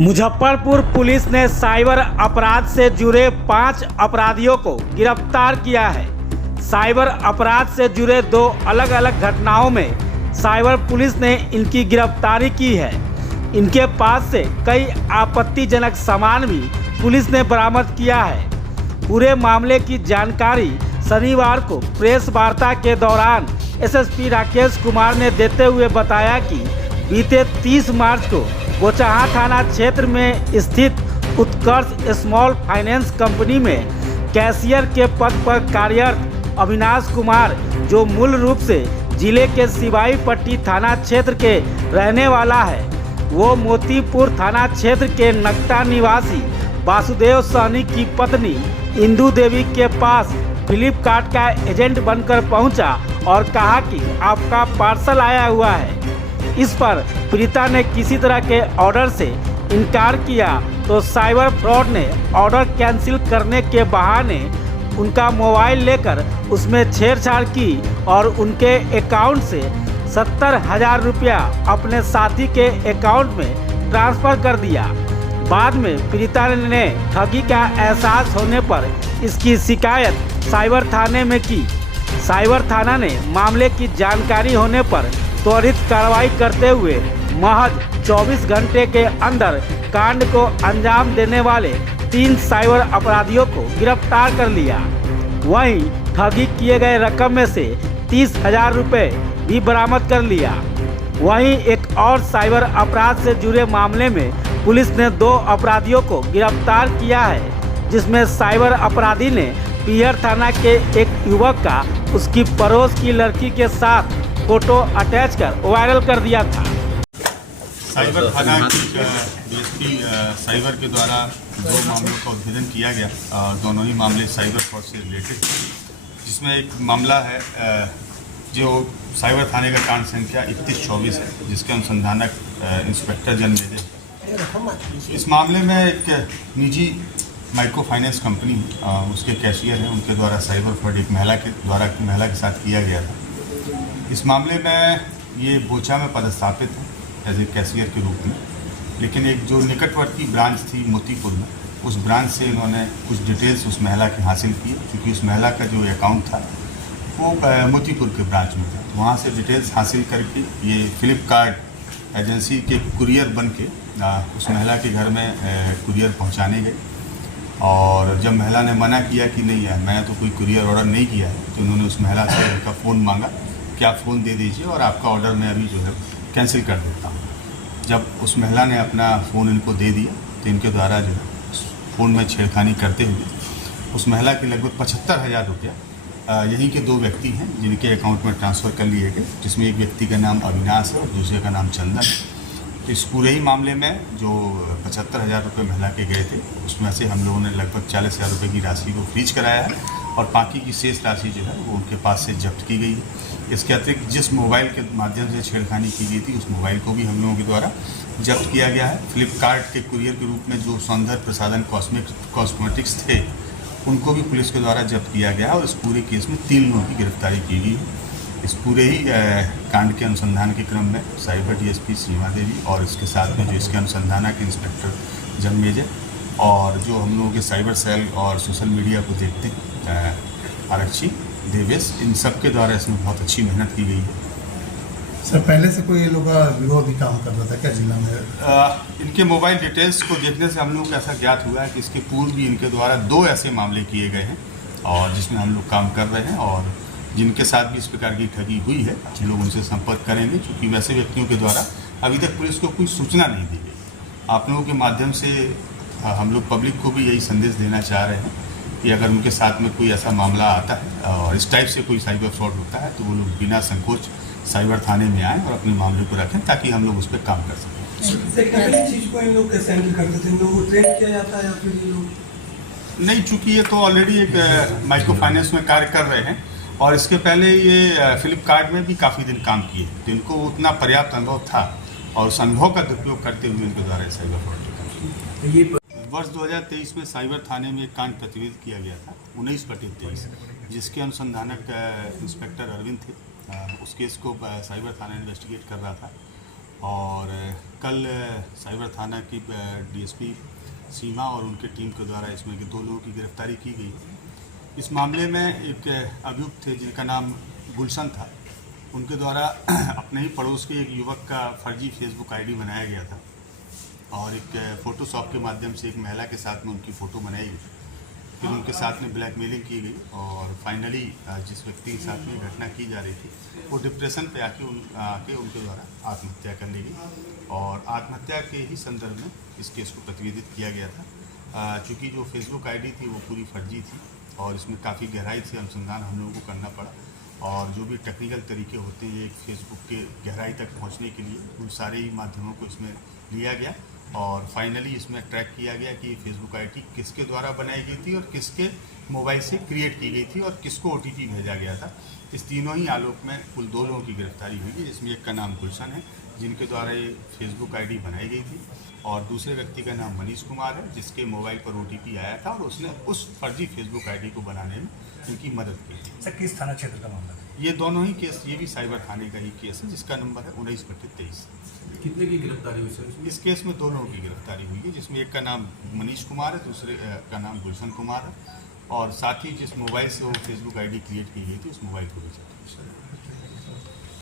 Muzaffarpur police ने cyber अपराध से जुड़े 5 अपराधियों को गिरफ्तार किया है। साइबर अपराध से जुड़े 2 अलग अलग घटनाओं में साइबर पुलिस ने इनकी गिरफ्तारी की है। इनके पास से कई आपत्तिजनक सामान भी पुलिस ने बरामद किया है। पूरे मामले की जानकारी शनिवार को प्रेस वार्ता के दौरान एसएसपी राकेश कुमार ने देते हुए बताया कि बीते 30 मार्च को बोचहां थाना क्षेत्र में स्थित उत्कर्ष स्मॉल फाइनेंस कंपनी में कैशियर के पद पर कार्यरत अविनाश कुमार, जो मूल रूप से जिले के सिवाई पट्टी थाना क्षेत्र के रहने वाला है, वो मोतीपुर थाना क्षेत्र के नकटा निवासी वासुदेव सहनी की पत्नी इंदू देवी के पास फ्लिपकार्ट का एजेंट बनकर पहुंचा और कहा कि आपका पार्सल आया हुआ है। इस पर पीड़िता ने किसी तरह के ऑर्डर से इनकार किया तो साइबर फ्रॉड ने ऑर्डर कैंसिल करने के बहाने उनका मोबाइल लेकर उसमें छेड़छाड़ की और उनके अकाउंट से 70,000 रुपया अपने साथी के अकाउंट में ट्रांसफ़र कर दिया। बाद में पीड़िता ने ठगी का एहसास होने पर इसकी शिकायत साइबर थाने में की। साइबर थाना ने मामले की जानकारी होने पर त्वरित कार्रवाई करते हुए महज 24 घंटे के अंदर कांड को अंजाम देने वाले 3 साइबर अपराधियों को गिरफ्तार कर लिया। वहीं ठगी किए गए रकम में से 30,000 रुपये भी बरामद कर लिया। वहीं एक और साइबर अपराध से जुड़े मामले में पुलिस ने 2 अपराधियों को गिरफ्तार किया है, जिसमें साइबर अपराधी ने पीहर थाना के एक युवक का उसकी पड़ोस की लड़की के साथ फोटो अटैच कर वायरल कर दिया था। साइबर थाना डीएसपी साइबर के द्वारा 2 मामलों का उद्भेदन किया गया। दोनों ही मामले साइबर फ्रॉड से रिलेटेड, जिसमें एक मामला है जो साइबर थाने का कांड संख्या 3124 है, जिसके अनुसंधानक इंस्पेक्टर जनमेजय। इस मामले में एक निजी माइक्रो फाइनेंस कंपनी उसके कैशियर हैं, उनके द्वारा साइबर फ्रॉड एक महिला के साथ किया गया था। इस मामले में ये बोचा में पदस्थापित है एज ए कैशियर के रूप में, लेकिन एक जो निकटवर्ती ब्रांच थी मोतीपुर में, उस ब्रांच से इन्होंने कुछ डिटेल्स उस महिला की हासिल की, क्योंकि उस महिला का जो अकाउंट था वो मोतीपुर के ब्रांच में था। वहाँ से डिटेल्स हासिल करके ये फ्लिपकार्ट एजेंसी के कुरियर बन के उस महिला के घर में कुरियर पहुँचाने गए। और जब महिला ने मना किया कि नहीं है, मैंने तो कोई कुरियर ऑर्डर नहीं किया है, तो उन्होंने उस महिला से उनका फ़ोन मांगा कि आप फ़ोन दे दीजिए और आपका ऑर्डर मैं अभी जो है कैंसिल कर देता हूँ। जब उस महिला ने अपना फ़ोन इनको दे दिया तो इनके द्वारा जो है फ़ोन में छेड़खानी करते हुए उस महिला के लगभग 75,000 रुपया यहीं के 2 व्यक्ति हैं जिनके अकाउंट में ट्रांसफ़र कर लिए गए, जिसमें एक व्यक्ति का नाम अविनाश है और दूसरे का नाम चंदन है। तो इस पूरे ही मामले में जो 75,000 रुपये महिला के गए थे, उसमें से हम लोगों ने लगभग 40,000 रुपये की राशि को फ्रीज कराया है और बाकी की शेष राशि जो है वो उनके पास से जब्त की गई है। इसके अतिरिक्त जिस मोबाइल के माध्यम से छेड़खानी की गई थी, उस मोबाइल को भी हम लोगों के द्वारा जब्त किया गया है। फ्लिपकार्ट के कुरियर के रूप में जो सौंदर्य प्रसाधन कॉस्मेटिक्स थे, उनको भी पुलिस के द्वारा जब्त किया गया और इस पूरे केस में 3 लोगों की गिरफ्तारी की गई है। इस पूरे ही कांड के अनुसंधान के क्रम में साइबर डीएसपी सीमा देवी और इसके साथ में जो इसके अनुसंधानक इंस्पेक्टर जनमेजय और जो हम लोगों के साइबर सेल और सोशल मीडिया को देखते हैं आरक्षी देवेश, इन सब के द्वारा इसमें बहुत अच्छी मेहनत की गई है। सर, पहले से कोई लोग विरोधी काम कर रहा था क्या जिला में? इनके मोबाइल डिटेल्स को देखने से हम लोग को ऐसा ज्ञात हुआ है कि इसके पूर्व भी इनके द्वारा 2 ऐसे मामले किए गए हैं और जिसमें हम लोग काम कर रहे हैं और जिनके साथ भी इस प्रकार की ठगी हुई है हम लोग उनसे संपर्क करेंगे, क्योंकि वैसे व्यक्तियों के द्वारा अभी तक पुलिस को कोई सूचना नहीं दी गई। आप लोगों के माध्यम से हम लोग पब्लिक को भी यही संदेश देना चाह रहे हैं कि अगर उनके साथ में कोई ऐसा मामला आता है और इस टाइप से कोई साइबर फ्रॉड होता है तो वो लोग बिना संकोच साइबर थाने में आएँ और अपने मामले को रखें, ताकि हम लोग उस पर काम कर सकें। चीज़ को इन लोग कैसे हैंडल करते थे? इन लोगों को ट्रेन किया जाता है या फिर ये लोग नहीं? चूँकि ये तो ऑलरेडी एक माइक्रो फाइनेंस में कार्य कर रहे हैं और इसके पहले ये फ्लिपकार्ट में भी काफ़ी दिन काम किए, तो इनको उतना पर्याप्त अनुभव था और उस अनुभव का दुरुपयोग करते हुए इनके द्वारा साइबर फ्रॉड वर्ष 2023 में साइबर थाने में एक कांड प्रतिवेदित किया गया था 19/23, जिसके अनुसंधानक इंस्पेक्टर अरविंद थे। उस केस को साइबर थाना इन्वेस्टिगेट कर रहा था और कल साइबर थाना की डीएसपी सीमा और उनके टीम के द्वारा इसमें 2 लोगों की गिरफ्तारी की गई। इस मामले में एक अभियुक्त थे जिनका नाम गुलशन था, उनके द्वारा अपने ही पड़ोस के एक युवक का फर्जी फेसबुक आईडी बनाया गया था और एक फ़ोटोशॉप के माध्यम से एक महिला के साथ में उनकी फ़ोटो बनाई गई। फिर उनके साथ में ब्लैकमेलिंग की गई और फाइनली जिस व्यक्ति के साथ में घटना की जा रही थी वो डिप्रेशन पे आके उनके द्वारा आत्महत्या कर ली गई और आत्महत्या के ही संदर्भ में इस केस को प्रतिवेदित किया गया था। चूँकि जो फेसबुक आईडी थी वो पूरी फर्जी थी और इसमें काफ़ी गहराई से अनुसंधान हम लोगों को करना पड़ा और जो भी टेक्निकल तरीके होते हैं एक फेसबुक के गहराई तक पहुंचने के लिए उन सारे ही माध्यमों को इसमें लिया गया और फाइनली इसमें ट्रैक किया गया कि फेसबुक आईडी किसके द्वारा बनाई गई थी और किसके मोबाइल से क्रिएट की गई थी और किसको ओटीपी भेजा गया था। इस तीनों ही आलोक में कुल 2 लोगों की गिरफ्तारी हुई है, जिसमें एक का नाम गुलशन है जिनके द्वारा ये फेसबुक आईडी बनाई गई थी और दूसरे व्यक्ति का नाम मनीष कुमार है जिसके मोबाइल पर ओटीपी आया था और उसने उस फर्जी फेसबुक आईडी को बनाने में उनकी मदद की थी। सर किस थाना क्षेत्र का मामला है? ये दोनों ही केस, ये भी साइबर थाने का ही केस है जिसका नंबर है 19/23। कितने की गिरफ्तारी हुई सर? इस केस में 2 लोगों की गिरफ्तारी हुई है जिसमें एक का नाम मनीष कुमार है, दूसरे का नाम गुलशन कुमार है और साथ ही जिस मोबाइल से वो फेसबुक आईडी क्रिएट की गई थी उस मोबाइल को भी